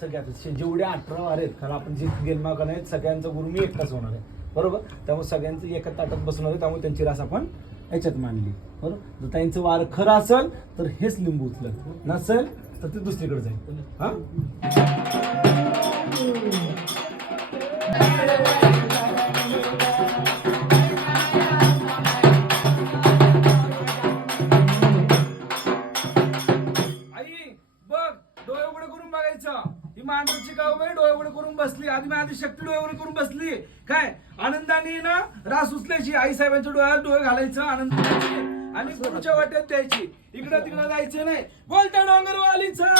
सगळ्यात जेवढे 18 वार आहेत, कारण आपण जे गेलमाका नाहीत सगळ्यांचा गुरु मी एकटाच होणार आहे, बरोबर. त्यामुळे सगळ्यांचं एका ताटात बसवणार आहे, त्यामुळे त्यांची रास आपण याच्यात मांडली, बरोबर. जर त्यांचं वार खरं असेल तर हेच लिंबू उचलत, नसेल तर ते दुसरीकडे जाईल. हा डोळे उघडे करून बघायचं. ही माणसाची गाव बाई डोळे उघडे करून बसली, आधी शक्ती डोळे उघडे करून बसली. काय आनंदाने ना रास उचलायची, आई साहेबांच्या डोळ्यात डोळे घालायचं आनंदाने आणि गुरुच्या वाट्यात द्यायची. इकडं तिकडं जायचं नाही. बोलत्या डोंगरवालीचं